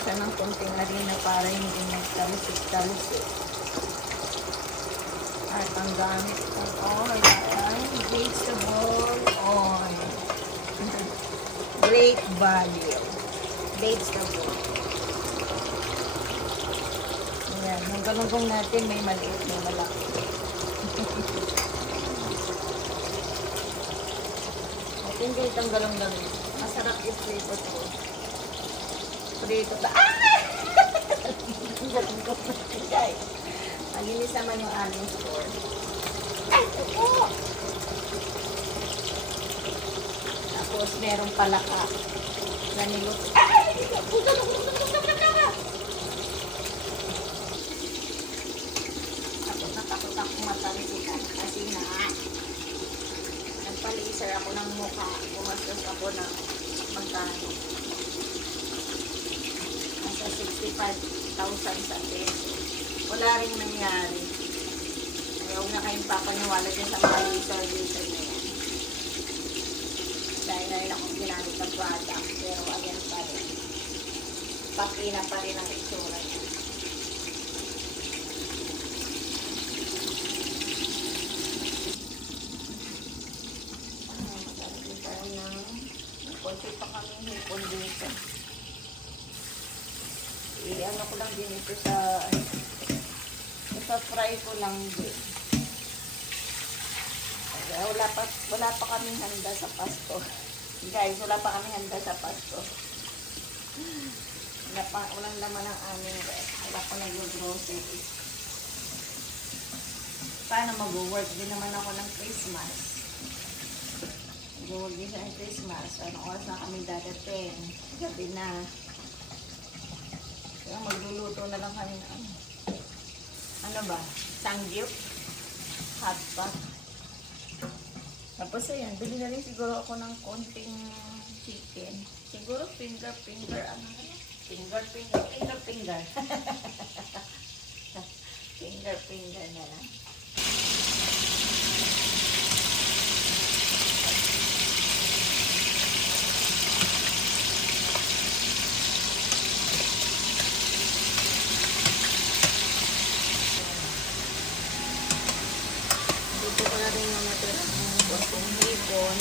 siya ng konting harina para hindi magtalsik-talsik. At ang gamit ng oil ay vegetable oil. Great value. Vegetable. Ayan. Yung galunggong natin may maliit, may malaki. At hindi itong galunggong. Masarap yung flavor ko. Prito ta. Ah! Ang galunggong natin, guys. Maglinis naman yung aming store. Ay, ito po! Tapos, merong palaka na niluto. Ay! Tapos, natakot ako matalisikan kasi na nagpalaser ako ng mukha. Pumastos ako ng magkano. Nasa 65,000 sa peso. Wala rin nangyari. Ayaw na kayong papaniwala dyan sa mga laser na yan. Dahil na rin akong ginamit ng product. Pero ayan pa rin. Pakina pa rin ang itsura niya. Maglalagay tayo ng konti pa kami hipon dito. I-ano ko lang din ito sa fry ko lang din. Wala pa kaming handa sa Pasko. Guys, wala pa kaming handa sa Pasko. Walang laman ng aming rest. Wala pa nag-grocery. Paano mag-work din naman ako ng Christmas? Mag-work din siya ng Christmas. Anong oras na kami dadating? Gabi na. Kaya magluluto na lang kami ng ano ba? Sangyup? Hot pot? Tapos ayan, bili na rin siguro ako ng konting chicken. Siguro finger, ano? Finger. Finger na lang. Dito ko na rin yung natirang konting hipon.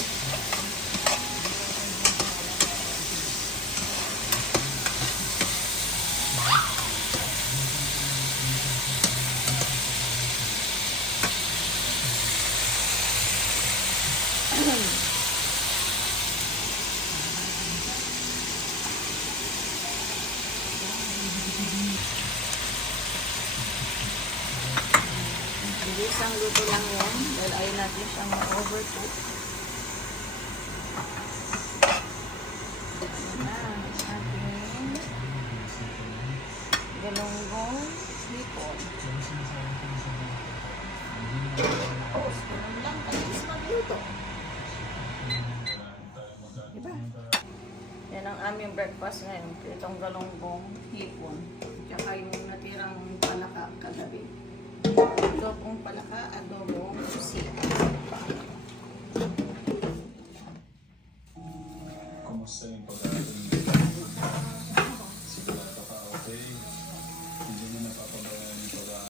Isang luto lang yan dahil ayaw natin siyang ma-overcook. Ayan na, ating galunggong hipon. Ganun lang, alis magluto. Diba? Yan ang aming breakfast ngayon. Itong galunggong hipon. Tsaka yung natirang palaka kagabi. Adobong palaka, adobong susi. Kumusta yung pag-aaral? Sigurado ka okay? Hindi mo napapabayan